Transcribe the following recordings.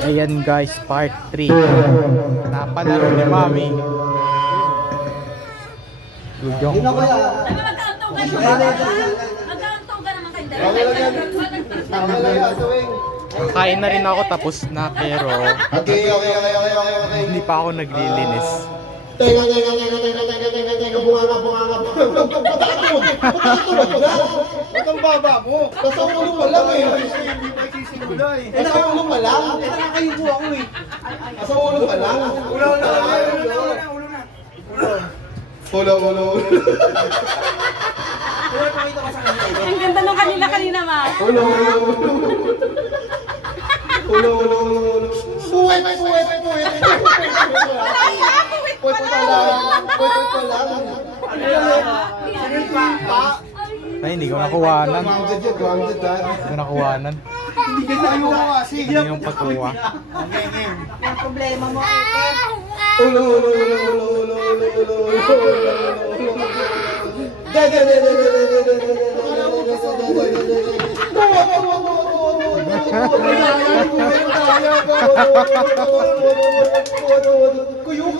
Ayan guys, part 3. Napalaro ni Mami. Gujong. Kain na rin ako tapos na pero hindi pa ako naglilinis. Teka, bunga. Ba't ang baba mo? Nasa ulo pa lang eh. Nasa ulo pa lang? Nakakayubo ako eh. Nasa ulo pa lang? Ulo na. Ang ganda nung kanina ma. Ulo. Puwet. Puwet pa lang. Ay, hindi ko nakuhanan. Grounded ha. Hindi ko nakuhanan. Hindi ka tayo kasi. Hindi yung pagkuha. Yung problema mo, Eke. Ulo. Kuyuk.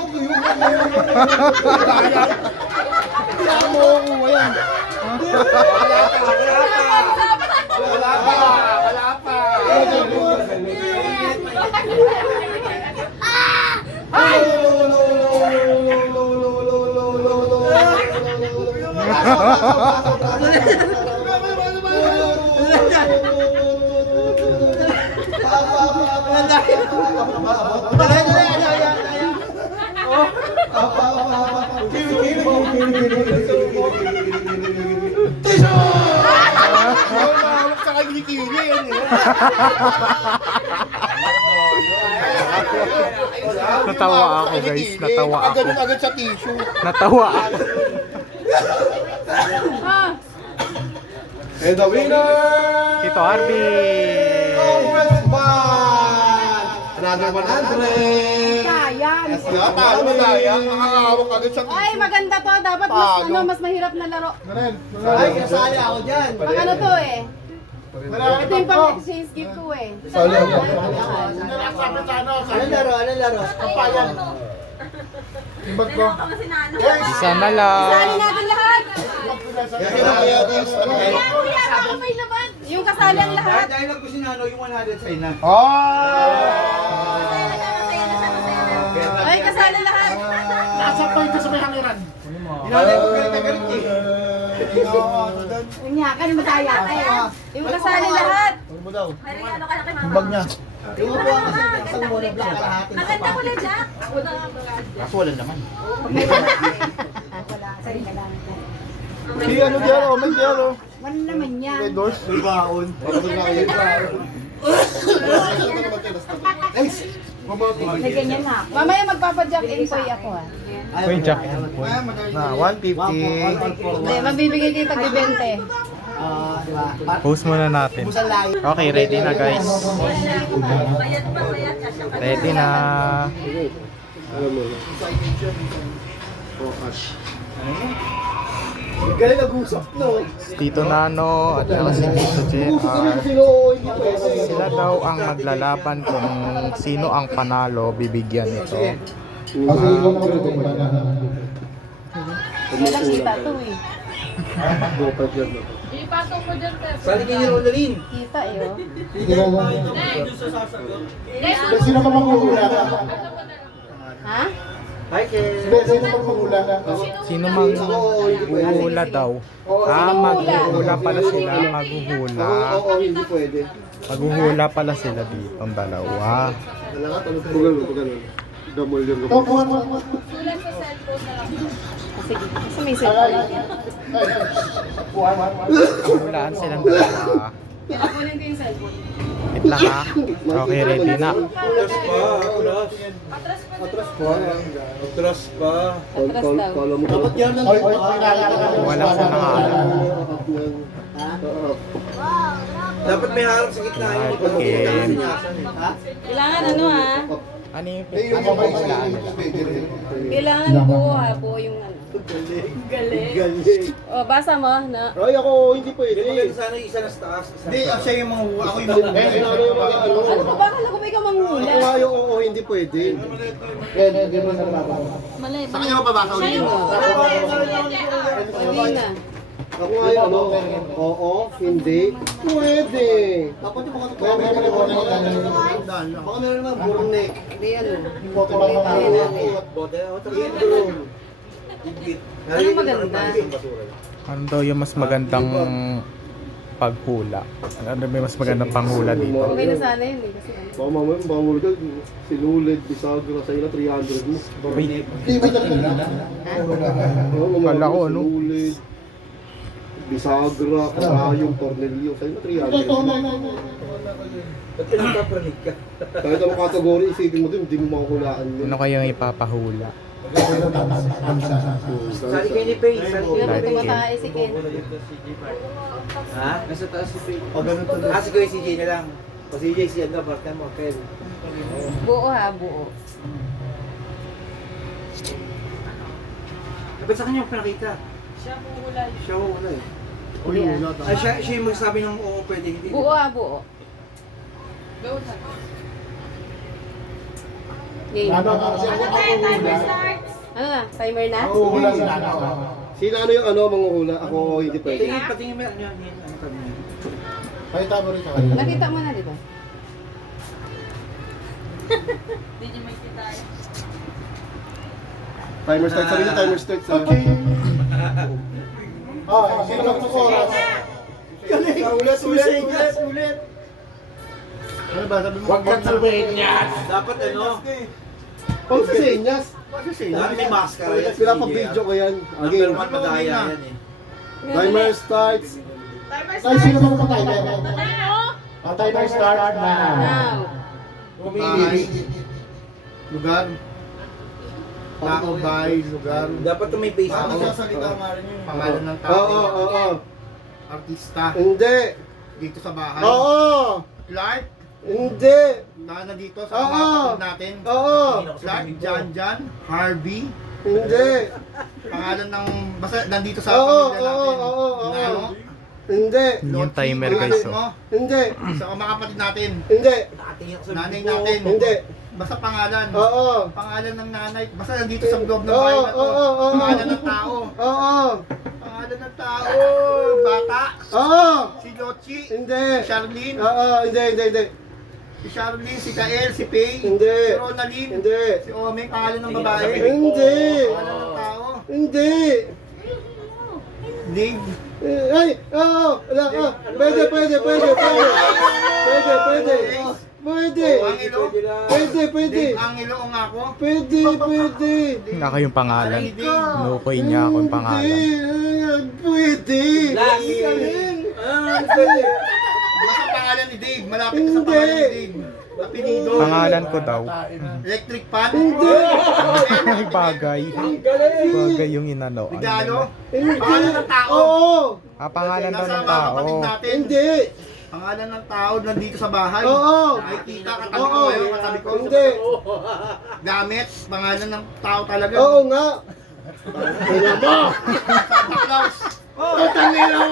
Wala pa. Natawa ako guys, natawa ako. Agad sa tissue. Natawa ako. And the winner! Tito Arby! Congress Band! Another 100! Sayang. Talo mo tayo. Nakakawak agad sa Ay, maganda to. Dapat mas mahirap na laro. Ay, kasali ako dyan. Pang ano to eh. Ito yung pang-exchange gift ko eh. Sali ako. Anong laro? Kapayan. Yung bag ko. Isa na lang. Kasali natin lahat. Kaya guys, Kuya, baka may laban. Yung kasali ang lahat. Dahil nagkusinano yung 100 sa'yo na. Ay, kasali lahat. Nasa point ka sa may hangiran. Inalay ko galit na galit eh. Unya, kan masaya tayo. Yung kasali lahat. Ano mo daw? Yung Bag niya. Maganda ko na, Jack. Kaso wala naman. Wala, sorry na lang. Si ano dyan o, may dyan o. Wala naman yan. May doors. May baon. May ganyan na. Mamaya magpapadjak infoy ako ah. Uy, Jack and Poy. Na, 150. Hindi, mabibigay kayo tag-20. Post muna natin. Okay, ready na guys. Ready na. Galing nag-usap no. Tito Nano at saka si Tito JR. Sila daw ang maglalaban kung sino ang panalo, bibigyan nito. Walang kita to eh. Balik niyo yung Rodaline. Kita eh oh. Sino pa maghula? Ha? Hi, Ken. Sino pa maghula? Sino mang uhula daw? Maghuhula pala sila, maghuhula. Oo, hindi pwede. Maghuhula pala sila dito, ang dalawa. Pagano. Damol yung Sige, kasi may cellphone. Hulaan silang dalawa. Kunin ko yung cellphone. Wait lang ha. Okay, ready na. Atras pa. Atras daw. dapat yan lang. Wala sa nangalan. Dapat may harap sa gitna yung Okay. Kailangan ano ha? Ano yung Eh, yung ano iba yung hulaan nila? pwede rin. Kailangan buo ha, buo yung ano. Galing. Galing. O, basa mo na. Ay, ako hindi pwede. Hindi maganda sana isa na sa taas. Hindi, siya yung mga ako yung mga Eh, ano yung mga ano? Ano ba ba? Kala ko ba ikaw manghula? Ako nga yung oo, hindi pwede. Mali. Sa kanya mababasa ulit mo. Hindi na. Ako nga yung ano, oo, hindi, pwede. Dapat yung mga totoo. Baka meron naman burong neck. Hindi ano. Bote ba mga Bote, Ano maganda? Ano daw yung mas magandang paghula? Ano may mas magandang panghula dito? Okay na sana yun eh. Kasi ano. Baka mamaya, baka muli ka, sinulid, bisagra, sa'yo na 300 mo. Wait, Kala ko, ano? Sinulid, bisagra, karayong, tornilyo, sa'yo na 300. Ba't kinakapranig ka? Kahit anong kategory, isipin mo din, hindi mo makakulaan yun. ano kaya yung ipapahula? Sali kayo ni Faye. Sali kayo Pero ni Faye. tumatae si Ken. Ha? Nasa taas si Faye. O, ganun to. Ah, si Kuya CJ na lang. O si CJ si ano, part-time mo, Kel. Buo ha, buo. Dapat sa kanya yung pinakita. Siya hula eh. Hindi ah. Ay, siya yung magsasabi ng oo, pwede hindi. Buo ha, buo. Game. Ano na? Timer na? Sino ano yung ano, manguhula? Ako hindi pwede. Patingin mo ano yan. Ano kami? Nakita mo na dito. Timer start, sabi na timer start. Okay. Sino magtukoras? Ulit. Ano ba, sabi mo? Huwag kang sabihin yan! Dapat ano? Pag sa senyas. Dapat may maskara yan. Pinapag-video ko yan. Number Again. 1 madaya yan eh. Timer starts. Ay, sino ba mga timer? Ang timer start na. Now. Bahay, lugar, tao, bahay, lugar. Dapat to may base. Tao, pangalan ng tao, Oo. artista, Hindi. dito sa bahay. Oo. Clark, Hindi. na nandito sa Oo. mga kapatid natin. Oo. Clark, Jan, Harvey, Hindi. pangalan ng, basta nandito sa Oo, pamilya natin. oo. Nano, Hindi. Yung timer Lochi, guys, pangalan mo, Hindi. sa mga kapatid natin. Hindi. Nakatingin ako sa Nanay video. natin. Hindi. Basta pangalan. Oo. Pangalan ng nanay, basta nandito sa loob ng bahay na to. Oo. Pangalan ng tao. Oo. Pangalan ng tao, bata, Oo. si Lochi, Hindi. si Charlene, Oo. Hindi. si Charlene, si Kael, si Pei, Hindi. si Ronaline, Hindi. si Omeng, pangalan ng babae. Hindi. Pangalan ng tao, Hindi. Dave, Ay, oo. Wala. Pwede. Pwede. Angelo, Pwede. Dave Angelo o nga ako. Pwede. Naka yung pangalan. Ay, Dave. Nukoy niya ako yung pangalan. Pwede. Lagi. Pwede. Basta pangalan ni Dave, malapit ka sa pangalan ni Dave. Apelido, Pangalan ko daw. electric fan, Hindi. Ay, bagay. Bagay yung inano. regalo, Hindi. pangalan ng tao. Oo. Pangalan daw Nasa ng mga tao. kapatid natin. Hindi. Pangalan ng tao nandito sa bahay. Oo. Nakikita katabi ko Oo. kayo, katabi ko. Hindi. Gamit, pangalan ng tao talaga. Oo nga. Kaya mo. Santa Claus. Tatangin ako.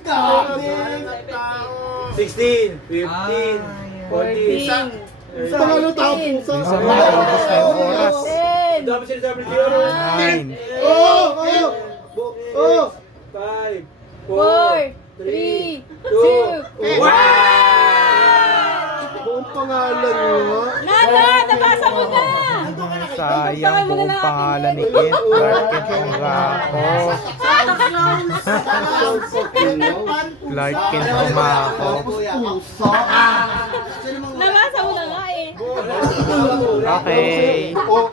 Pangalan ng tao. 16, 15, 14. 14. Pangalan ng tao pusa. Minsan na, ubos na yung oras. 10. Dami sinasabi ni Tio. 9. Oo. 5, 4, 3, 2, 1. Buong pangalan mo. Nana, nabasa mo na! Sayang buong pangalan ni Kit. Clark Kent Umako. Clark Kent Umako. Nabasa mo na nga eh. Okay. O,